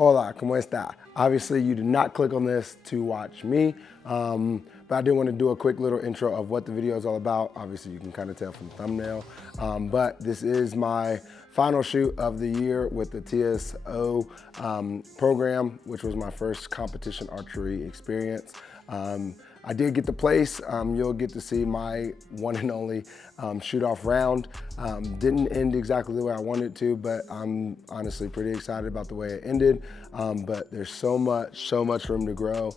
Hola, ¿cómo está? Obviously, you did not click on this to watch me, but I do want to do a quick little intro of what the video is all about. Obviously, you can kind of tell from the thumbnail, but this is my final shoot of the year with the TSO program, which was my first competition archery experience. I did get the place. You'll get to see my one and only shoot-off round. Didn't end exactly the way I wanted it to, but I'm honestly pretty excited about the way it ended. But there's so much room to grow,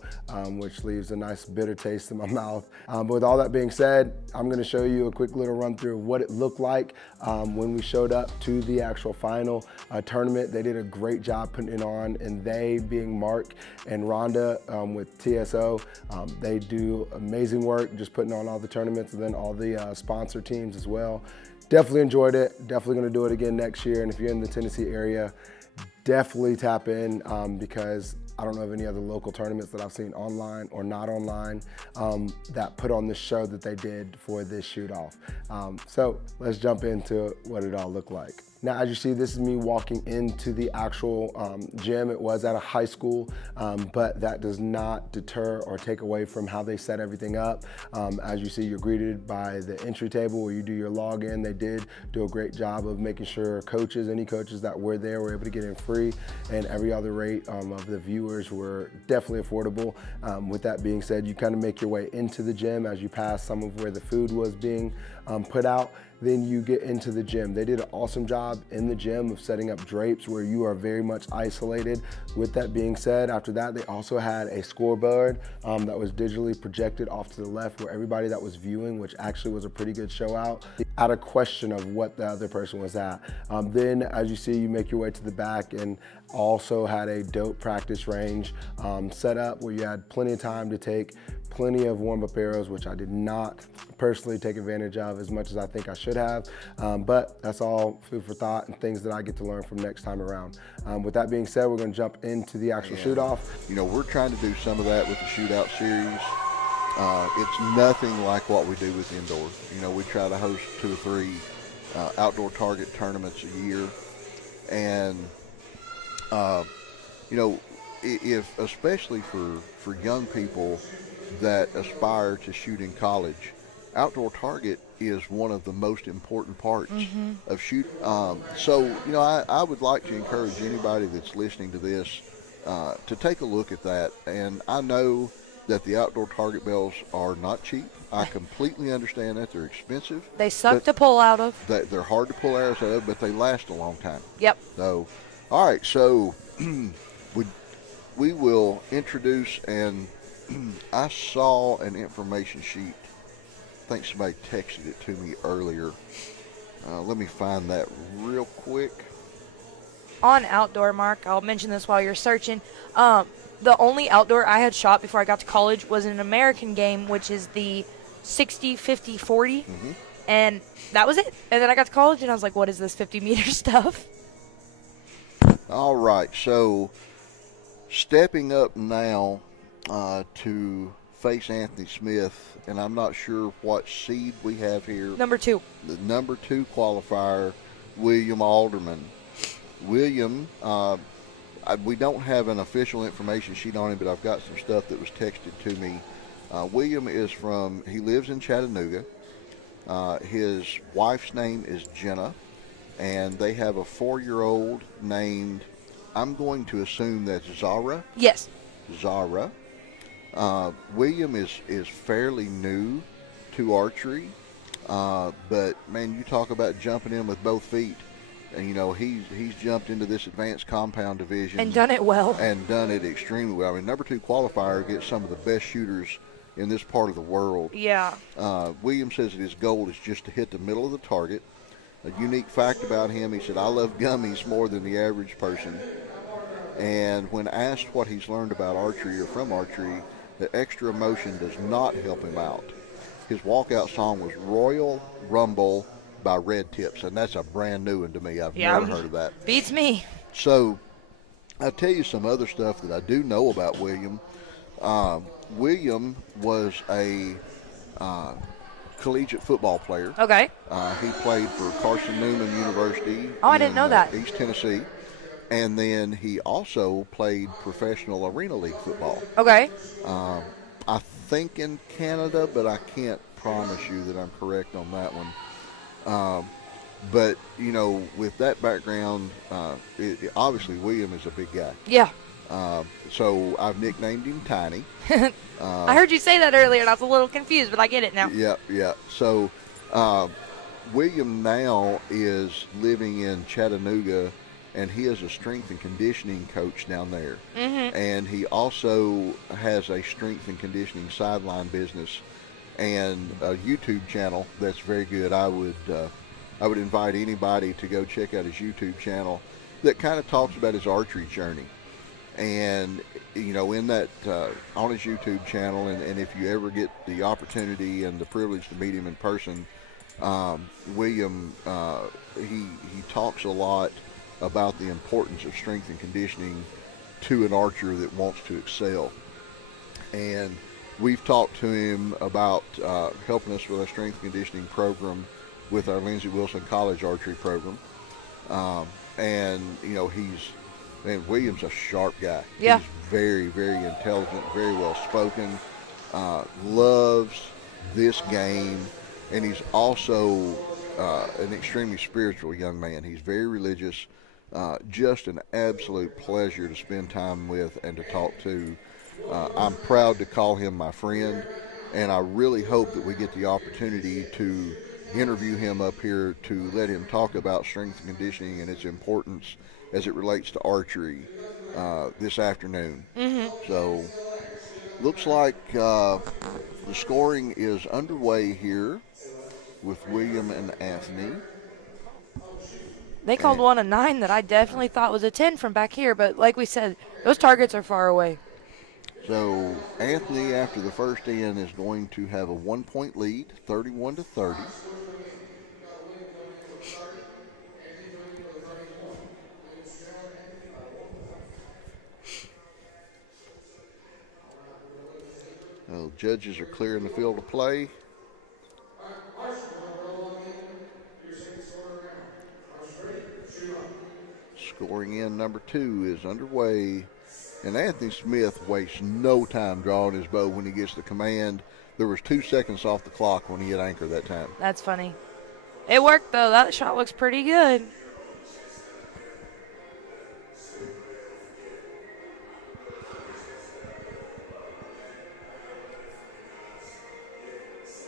which leaves a nice bitter taste in my mouth. But with all that being said, I'm gonna show you a quick little run through of what it looked like when we showed up to the actual final tournament. They did a great job putting it on, and they, being Mark and Ronda with TSO, they do amazing work just putting on all the tournaments and then all the sponsor teams as well. Definitely enjoyed it. Definitely gonna do it again next year. And if you're in the Tennessee area, definitely tap in because I don't know of any other local tournaments that I've seen online or not online that put on the show that they did for this shoot-off. So let's jump into what it all looked like. Now, as you see, this is me walking into the actual gym. It was at a high school, but that does not deter or take away from how they set everything up. As you see, you're greeted by the entry table where you do your login. They did do a great job of making sure coaches, any coaches that were there, were able to get in free, and every other rate of the viewers were definitely affordable. With that being said, you kind of make your way into the gym as you pass some of where the food was being put out. Then you get into the gym. They did an awesome job in the gym of setting up drapes where you are very much isolated. With that being said, after that, they also had a scoreboard that was digitally projected off to the left where everybody that was viewing, which actually was a pretty good show out, had a question of what the other person was at. Then, as you see, you make your way to the back and also had a dope practice range set up where you had plenty of time to take plenty of warm-up arrows, which I did not personally take advantage of as much as I think I should have, but that's all food for thought and things that I get to learn from next time around. With that being said, we're gonna jump into the actual shoot-off. You know, we're trying to do some of that with the Shootout Series. It's nothing like what we do with indoor. You know, we try to host 2 or 3 outdoor target tournaments a year, and you know, if especially for young people that aspire to shoot in college, outdoor target is one of the most important parts of shoot. So, you know, I would like to encourage anybody that's listening to this to take a look at that. And I know that the outdoor target bells are not cheap. I completely understand that. They're expensive. They suck to pull out of. They're hard to pull arrows out of, but they last a long time. Yep. So, all right, so we will introduce, and I saw an information sheet. I think somebody texted it to me earlier. Let me find that real quick. On outdoor, Mark, I'll mention this while you're searching. The only outdoor I had shot before I got to college was an American game, which is the 60, 50, 40. And that was it. And then I got to college, and I was like, what is this 50-meter stuff? All right, so stepping up now to face Anthony Smith, and I'm not sure what seed we have here. Number 2. The number 2 qualifier, William Alderman. William, we don't have an official information sheet on him, but I've got some stuff that was texted to me. William he lives in Chattanooga. His wife's name is Jenna, and they have a 4-year-old named, I'm going to assume that's Zara. Yes. Zara. William is fairly new to archery, but man, you talk about jumping in with both feet, and you know he's jumped into this advanced compound division and done it well, and done it extremely well. I mean, number 2 qualifier gets some of the best shooters in this part of the world. Yeah. William says that his goal is just to hit the middle of the target. A unique fact about him, he said, I love gummies more than the average person. And when asked what he's learned about archery or from archery, the extra emotion does not help him out. His walkout song was Royal Rumble by Red Tips, and that's a brand new one to me. I've never heard of that. Beats me. So I'll tell you some other stuff that I do know about William. William was a collegiate football player. Okay. He played for Carson Newman University. Oh, I didn't know that. East Tennessee. and then he also played professional Arena League football. Okay. I think in Canada, but I can't promise you that I'm correct on that one. But, you know, with that background, obviously William is a big guy. Yeah. So I've nicknamed him Tiny. I heard you say that earlier, and I was a little confused, but I get it now. Yeah. So William now is living in Chattanooga, and he is a strength and conditioning coach down there. Mm-hmm. And he also has a strength and conditioning sideline business and a YouTube channel that's very good. I would invite anybody to go check out his YouTube channel that kind of talks about his archery journey. And, you know, in that, on his YouTube channel, and if you ever get the opportunity and the privilege to meet him in person, William, he talks a lot about the importance of strength and conditioning to an archer that wants to excel. And we've talked to him about helping us with our strength and conditioning program with our Lindsey Wilson College archery program. And, you know, William's a sharp guy. Yeah. He's very, very intelligent, very well spoken, loves this game, and he's also an extremely spiritual young man. He's very religious, just an absolute pleasure to spend time with and to talk to. I'm proud to call him my friend, and I really hope that we get the opportunity to interview him up here to let him talk about strength and conditioning and its importance as it relates to archery this afternoon. Mm-hmm. So looks like the scoring is underway here with William and Anthony. They called one a 9 that I definitely thought was a 10 from back here, but like we said, those targets are far away. So Anthony, after the first in, is going to have a 1-point lead, 31-30. Well, judges are clearing the field of play. Scoring in number 2 is underway. And Anthony Smith wastes no time drawing his bow when he gets the command. There was 2 seconds off the clock when he hit anchor that time. That's funny. It worked, though. That shot looks pretty good.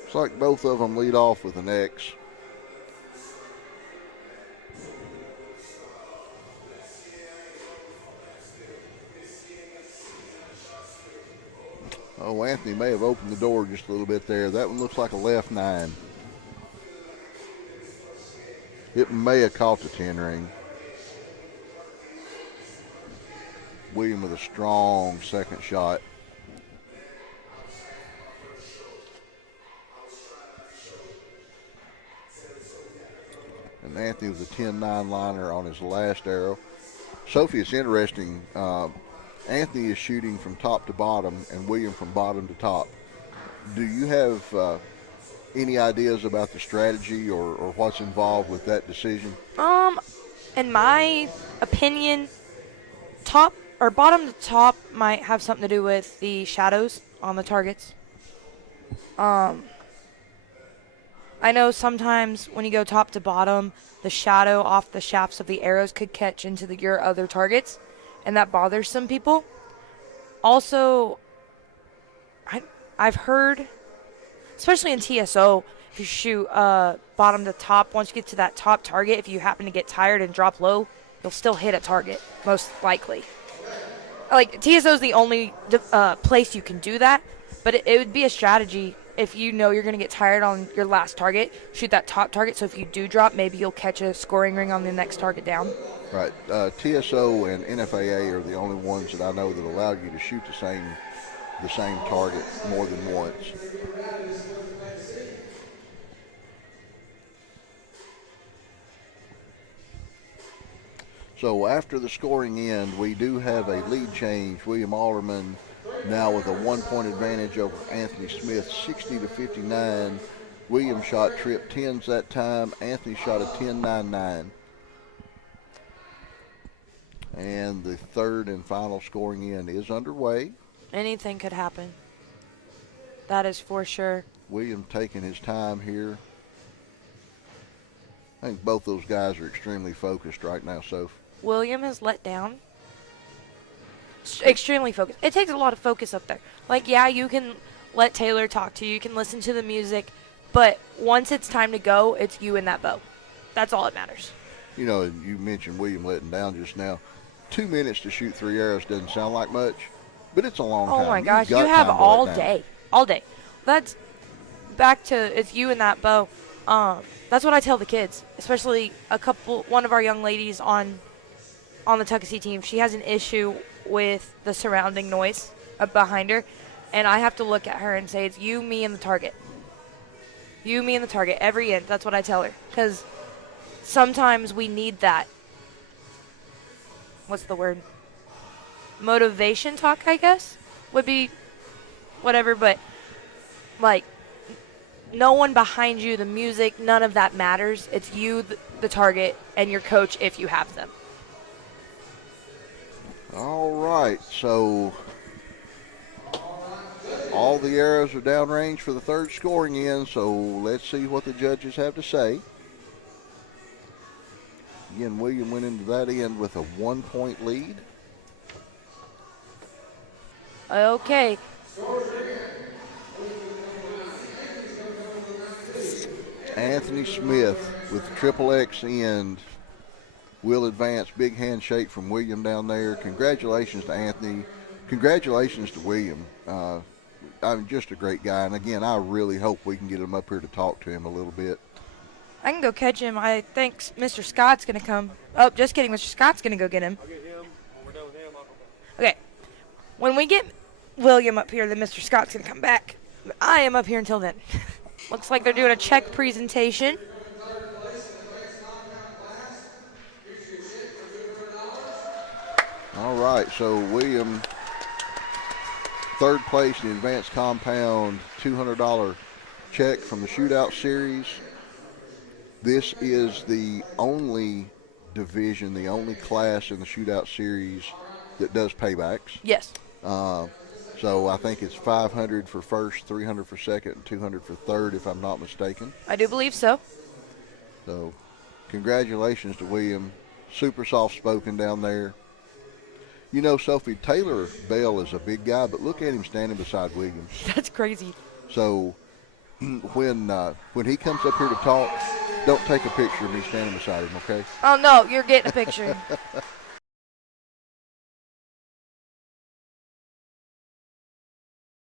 Looks like both of them lead off with an X. Oh, Anthony may have opened the door just a little bit there. That one looks like a left 9. It may have caught the 10 ring. William with a strong second shot. And Anthony with a 10-9 liner on his last arrow. Sophie, it's interesting. Anthony is shooting from top to bottom and William from bottom to top. Do you have any ideas about the strategy or what's involved with that decision? In my opinion, top or bottom to top might have something to do with the shadows on the targets. I know sometimes when you go top to bottom, the shadow off the shafts of the arrows could catch into your other targets, and that bothers some people. Also, I've heard, especially in TSO, if you shoot bottom to top, once you get to that top target, if you happen to get tired and drop low, you'll still hit a target, most likely. Like, TSO is the only place you can do that, but it would be a strategy. If you know you're going to get tired on your last target, shoot that top target, so if you do drop, maybe you'll catch a scoring ring on the next target down. Right. TSO and NFAA are the only ones that I know that allow you to shoot the same target more than once. So after the scoring end, we do have a lead change. William Alderman now with a 1-point advantage over Anthony Smith, 60-59. William shot trip 10s that time. Anthony shot a 10-9-9. And the third and final scoring in is underway. Anything could happen. That is for sure. William taking his time here. I think both those guys are extremely focused right now, Soph. William has let down. Extremely focused. It takes a lot of focus up there. Like, yeah, you can let Taylor talk to you. You can listen to the music. But once it's time to go, it's you and that bow. That's all that matters. You know, you mentioned William letting down just now. 2 minutes to shoot 3 arrows doesn't sound like much, but it's a long time. Oh, my gosh. You got have time to all let down. day. All day. That's back to it's you and that bow. That's what I tell the kids, especially one of our young ladies on the Tennessee team. She has an issue with the surrounding noise behind her, and I have to look at her and say, it's you, me, and the target. You, me, and the target. Every end. That's what I tell her. Because sometimes we need that. What's the word? Motivation talk, I guess, would be whatever, but, like, no one behind you, the music, none of that matters. It's you, the target, and your coach if you have them. All right, so all the arrows are downrange for the third scoring end, so let's see what the judges have to say. Again, William went into that end with a 1-point lead. Okay. Anthony Smith with the triple X end will advance. Big handshake from William down there. Congratulations to Anthony. Congratulations to William. I'm just a great guy. And again, I really hope we can get him up here to talk to him a little bit. I can go catch him. I think Mr. Scott's going to come. Oh, just kidding. Mr. Scott's going to go get him. I'll get him. When we're done with him, I'll come back. Okay. When we get William up here, then Mr. Scott's going to come back. I am up here until then. Looks like they're doing a check presentation. All right, so William, third place in the advanced compound, $200 check from the Shootout Series. This is the only division, the only class in the Shootout Series that does paybacks. Yes. So I think it's 500 for first, 300 for second, and 200 for third, if I'm not mistaken. I do believe so. So congratulations to William. Super soft-spoken down there. You know, Sophie, Taylor Bell is a big guy, but look at him standing beside Williams. That's crazy. So when he comes up here to talk, don't take a picture of me standing beside him, okay? Oh, no, you're getting a picture.